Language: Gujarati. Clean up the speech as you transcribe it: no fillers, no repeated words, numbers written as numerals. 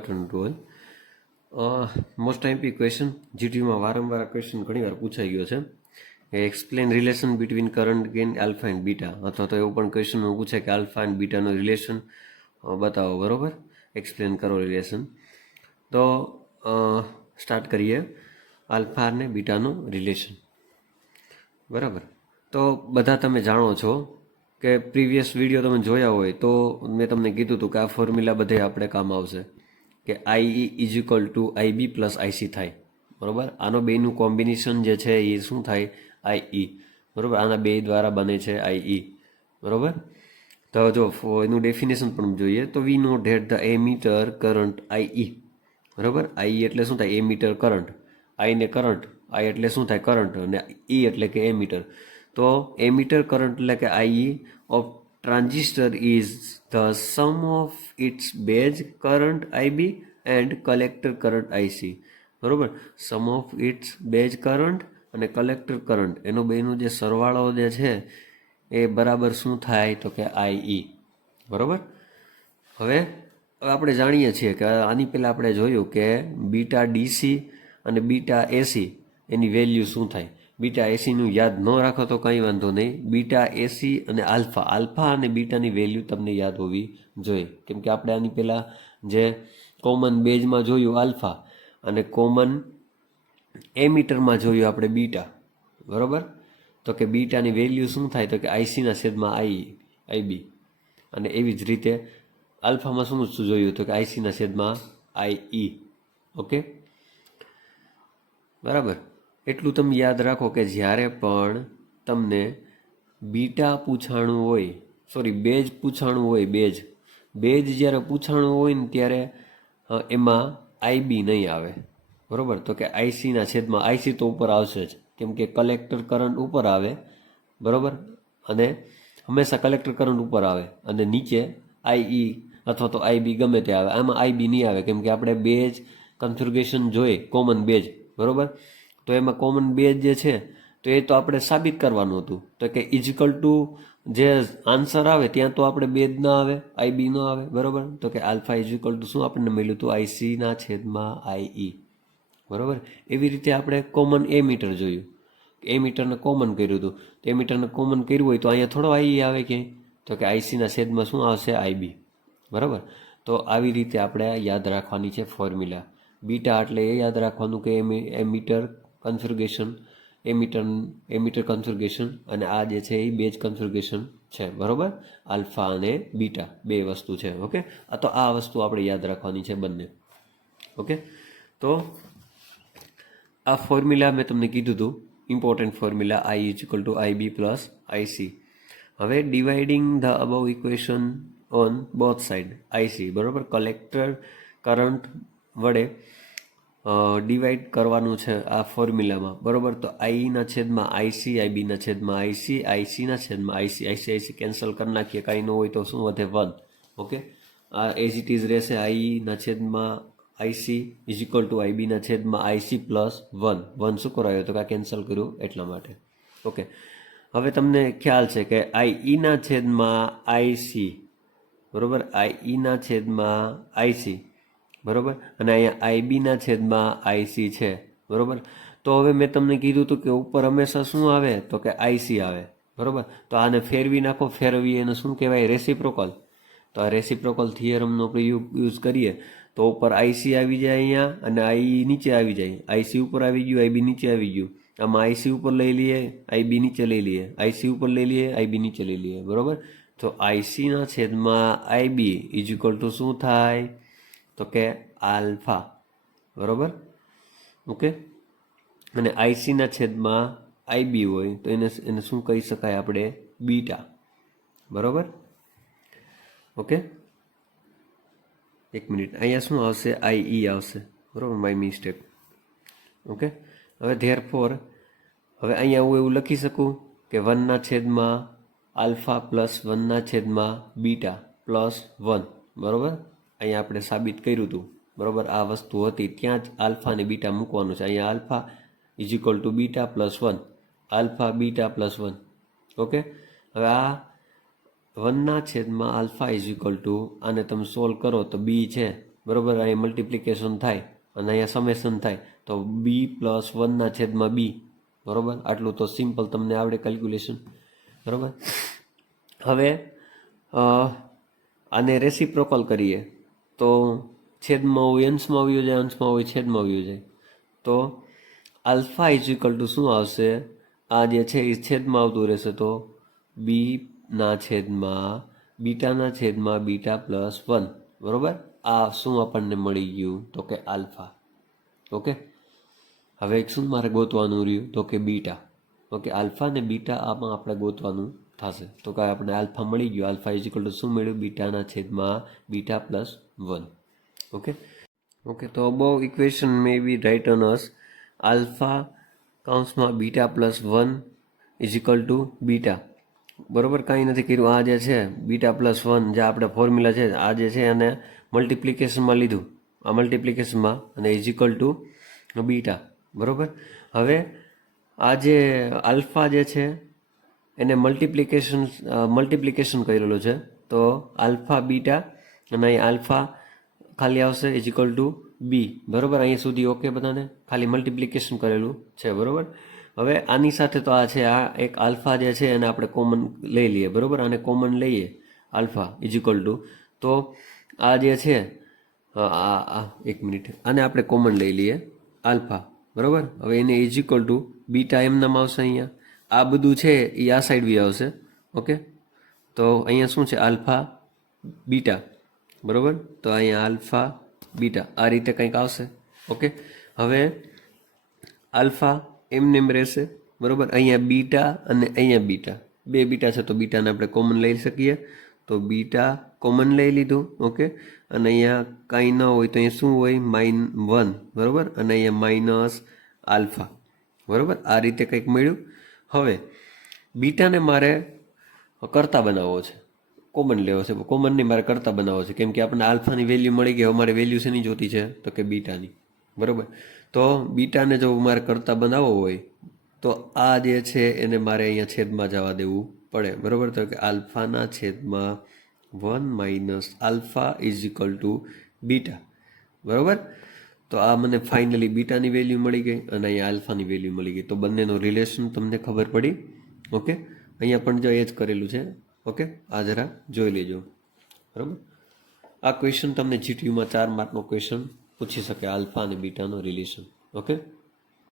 Afternoon to all. Most IMP question જીટીયુમાં વારંવાર ક્વેશ્ચન ઘણીવાર પૂછાઈ ગયો છે. Explain relation between current gain alpha and beta, અથવા તો એવું પણ ક્વેશ્ચનમાં પૂછે કે આલ્ફા એન્ડ બીટાનું રિલેશન બતાવો, બરોબર? એક્સપ્લેન કરો રિલેશન. તો સ્ટાર્ટ કરીએ આલ્ફા અને બીટાનું રિલેશન. બરાબર, તો બધા તમે જાણો છો કે પ્રીવિયસ વિડીયો તમે જોયા હોય તો મેં તમને કીધું હતું કે આ ફોર્મ્યુલા બધે આપણે કામ આવશે કે આઈ is equal to IB plus IC થાય, બરાબર? આનો બેનું કોમ્બિનેશન જે છે એ શું થાય? આઈ, બરાબર? આના બે દ્વારા બને છે આઈ, બરાબર? તો જો એનું ડેફિનેશન પણ જોઈએ તો વી know that the ammeter current આઈ, બરાબર? આઈ એટલે શું થાય? Ammeter current. આઈ ને કરંટ, આઈ એટલે શું થાય? કરંટ, અને ઈ એટલે કે એમીટર. તો એમીટર કરંટ એટલે કે I of transistor is the sum of its base current IB and collector current IC, બરાબર? Sum of its base current અને કલેક્ટર કરંટ એનો બેનો જે સરવાળો જે છે એ બરાબર શું થાય? તો કે આઈ, બરાબર? હવે આપણે જાણીએ છીએ કે આની પહેલાં આપણે જોયું કે બીટા ડીસી અને બીટા એસી એની વેલ્યુ શું થાય. બીટા એસીનું યાદ ન રાખો તો કંઈ વાંધો નહીં. બીટા એસી અને આલ્ફા અને બીટાની વેલ્યુ તમને યાદ હોવી જોઈએ, કેમ કે આપણે આની પહેલાં જે કોમન બેઝમાં જોયું આલ્ફા અને કોમન એમીટરમાં જોયું આપણે બીટા, બરાબર? તો કે બીટાની વેલ્યુ શું થાય? તો કે આઈસીના છેદમાં આઈબી. અને એવી જ રીતે આલ્ફામાં શું જોયું? તો કે આઈસીના છેદમાં આઈ. ઓકે, બરાબર? એટલું તમે યાદ રાખો કે જ્યારે પણ તમને બીટા પૂછાણું હોય, બેઝ પૂછાણું હોય, બેઝ જ્યારે પૂછાણું હોય ને ત્યારે એમાં આઈબી નહીં આવે, બરાબર? તો કે આઈસીના છેદમાં આઈસી તો ઉપર આવશે જ, કેમ કે કલેક્ટર કરંટ ઉપર આવે, બરાબર? અને હંમેશા કલેક્ટર કરંટ ઉપર આવે અને નીચે આઈ અથવા તો આઈબી ગમે તે આવે. આમાં આઈબી નહીં આવે કેમ કે આપણે બેઝ કન્ફિગ્યુરેશન જોઈએ, કોમન બેઝ, બરાબર? તો એમાં કોમન બેઝ જે છે તો એ તો આપણે સાબિત કરવાનું હતું. તો કે ઇઝિકલ ટુ જે આન્સર આવે ત્યાં તો આપણે બેઝ ના આવે, આઈબી ન આવે, બરાબર? તો કે આલ્ફા ઇઝિકલ ટુ શું આપણને મળ્યું હતું? આઈસીના છેદમાં આઈ, બરાબર? એવી રીતે આપણે કોમન એ મીટર જોયું, એ મીટરને કોમન કર્યું હતું. તો એ મીટરને કોમન કર્યું હોય તો અહીંયા થોડો આઈ આવે ક્યાંય? તો કે આઈસીના છેદમાં શું આવશે? આઈબી, બરાબર? તો આવી રીતે આપણે યાદ રાખવાની છે ફોર્મ્યુલા. બીટા એટલે એ યાદ રાખવાનું કે એમીટર કન્ફિગ્યુરેશન, એમીટર કન્ફિગ્યુરેશન, અને આ જે છે એ બેઝ કન્ફિગ્યુરેશન છે, બરાબર? આલ્ફા અને બીટા બે વસ્તુ છે. ઓકે, તો આ વસ્તુ આપણે યાદ રાખવાની છે બંને. ઓકે, તો આ ફોર્મ્યુલા મેં તમને કીધું હતું, important formula I is equal to IB plus IC. હવે dividing the above equation on both side IC, બરાબર? કલેક્ટર કરંટ વડે ડિવાઈડ કરવાનું છે આ ફોર્મ્યુલામાં, બરાબર? તો આઈના છેદમાં આઈસી, આઈબીના છેદમાં આઈસી, આઈસીના છેદમાં આઈસી. આઈસી કેન્સલ કરી નાખીએ, કાંઈ ન હોય તો શું વધે? 1. ઓકે, આ એઝ ઇટ ઇઝ રહેશે. આઈના છેદમાં આઈસી ઇઝ ઇક્વલ ટુ આઈબીના છેદમાં આઈસી પ્લસ 1 શું કરાયો? તો કે કેન્સલ કર્યું એટલા માટે. ઓકે, હવે તમને ખ્યાલ છે કે આઈના છેદમાં આઈસી, બરાબર? આઈના છેદમાં આઈસી, બરાબર? અને અહીંયા આઈબીના છેદમાં આઈસી છે, બરાબર? તો હવે મેં તમને કીધું હતું કે ઉપર હંમેશા શું આવે? તો કે આઈસી આવે, બરાબર? તો આને ફેરવી નાખો. ફેરવી એને શું કહેવાય? રેસિપ્રોકલ. તો આ રેસિપ્રોકલ થિયરમનો આપણે યુઝ કરીએ તો ઉપર આઈસી આવી જાય અહીંયા અને આઈ નીચે આવી જાય. આઈસી ઉપર આવી ગયું, આઈબી નીચે આવી ગયું. આમાં આઈસી ઉપર લઈ લઈએ, આઈબી નીચે લઈ લઈએ, આઈસી ઉપર લઈ લઈએ, આઈબી નીચે લઈ લઈએ, બરાબર? તો આઈસીના છેદમાં આઈબી ઇઝ ઇક્વલ ટુ શું થાય? તો કે આલ્ફા, બરાબર? ઓકે, અને આઈસીના છેદમાં આઈબી હોય તો એને શું કહી શકાય આપણે? બીટા, બરાબર? ઓકે, એક મિનિટ, અહીંયા શું આવશે? આઈ આવશે, બરાબર? My mistake. ઓકે, હવે ધેરફોર હવે અહીંયા હું એવું લખી શકું કે 1ના છેદમાં આલ્ફા પ્લસ 1ના છેદમાં બીટા પ્લસ 1, બરાબર? અહીંયા આપણે સાબિત કર્યું હતું, બરાબર? આ વસ્તુ હતી ત્યાં જ આલ્ફા અને બીટા મૂકવાનું છે. અહીંયા alpha is equal to beta plus 1, alpha beta plus 1. Okay, હવે આ 1ના છેદમાં આલ્ફા ઇઝ ઇક્વલ ટુ, આને તમે સોલ્વ કરો તો બી છે બરાબર, અહીંયા મલ્ટિપ્લિકેશન થાય અને અહીંયા સમેશન થાય તો બી પ્લસ વનના છેદમાં બી, બરાબર. આટલું તો સિમ્પલ તમને આવડે કેલ્ક્યુલેશન, બરાબર. હવે આને રેસિપ્રોકલ કરીએ તો છેદમાં હોય અંશમાં આવ્યું જાય, અંશમાં હોય છેદમાં આવ્યું જાય, તો આલ્ફા ઇઝ ઇક્વલ ટુ શું આવશે? આ જે છે એ છેદમાં આવતું રહેશે તો બીના છેદમાં બીટા પ્લસ વન, બરાબર. આ શું આપણને મળી ગયું? તો કે આલ્ફા. ઓકે, હવે શું મારે ગોતવાનું રહ્યું? તો કે બીટા. ઓકે, આલ્ફા ને બીટા આમાં આપણે ગોતવાનું થશે. તો કે આપણે આલ્ફા મળી ગયું. આલ્ફા ઇઝ ઇક્વલ ટુ શું મળ્યું? બીટાના છેદમાં beta plus one. Okay okay, તો above equation may be write on as alpha કૌંસમાં beta plus one is equal to beta, બરોબર. કાંઈ નથી કર્યું. આ જે છે બીટા પ્લસ વન જે આપણે ફોર્મ્યુલા છે આ જે છે એને મલ્ટિપ્લિકેશનમાં લીધું, આ મલ્ટિપ્લિકેશનમાં, અને ઇઝ ઇક્વલ ટુ બીટા, બરોબર. હવે આ જે આલ્ફા જે છે એને મલ્ટિપ્લિકેશન કરેલું છે તો આલ્ફા બીટા, અને અહીં આલ્ફા ખાલી આવશે ઇઝ ઇક્વલ ટુ બી, બરોબર. અહીંયા સુધી ઓકે બધાને? ખાલી મલ્ટિપ્લિકેશન કરેલું છે, બરોબર. હવે આની સાથે તો આ છે, આ એક આલ્ફા જે છે એને આપણે કોમન લઈ લઈએ, બરોબર. આને કોમન લઈએ આલ્ફા ઇઝ ઇક્વલ ટુ, તો આ જે છે એક મિનિટ, આને આપણે કોમન લઈ લઈએ આલ્ફા, બરોબર. હવે એને ઇઝ ઇક્વલ ટુ બીટા એમ નામ આવશે. અહીંયા આ બધું છે એ આ સાઈડ બી આવશે. ઓકે, તો અહીંયા શું છે? આલ્ફા બીટા, બરોબર. તો અહીંયા આલ્ફા બીટા આ રીતે કંઈક આવશે. ઓકે, હવે આલ્ફા એમને એમ રહેશે, બરોબર. અહીંયા બીટા અને અહીંયા બીટા, બે બીટા છે તો બીટાને આપણે કોમન લઈ શકીએ, તો બીટા કોમન લઈ લીધું. ઓકે, અને અહીંયા કાંઈ ન હોય તો અહીંયા શું હોય? -1, બરોબર. અને અહીંયા માઇનસ આલ્ફા, બરોબર. આ રીતે કંઈક મળ્યું. હવે બીટાને મારે કરતા બનાવવો છે, કોમન લેવો છે. કોમન નહીં, મારે કરતા બનાવવો છે, કેમ કે આપણને આલ્ફાની વેલ્યુ મળી ગઈ. હવે મારે વેલ્યુ શેની જોતી છે? તો કે બીટાની, બરોબર. તો બીટાને જો મારે કરતા બનાવવો હોય તો આ જે છે એને મારે અહીંયા છેદમાં જવા દેવું પડે, બરોબર. તો કે આલ્ફાના છેદમાં 1 minus alpha is equal to beta, બરોબર. તો આ મને ફાઇનલી બીટાની વેલ્યુ મળી ગઈ અને અહીંયા આલ્ફાની વેલ્યુ મળી ગઈ. તો બંનેનો રિલેશન તમને ખબર પડી. ઓકે, અહીંયા પણ જો એ જ કરેલું છે. ઓકે, આ જરા જોઈ લેજો, બરાબર. આ ક્વેશ્ચન તમને જીટીયુમાં 4 માર્કનો ક્વેશ્ચન પૂછી શકે, આલ્ફા અને બીટાનો રિલેશન. ઓકે.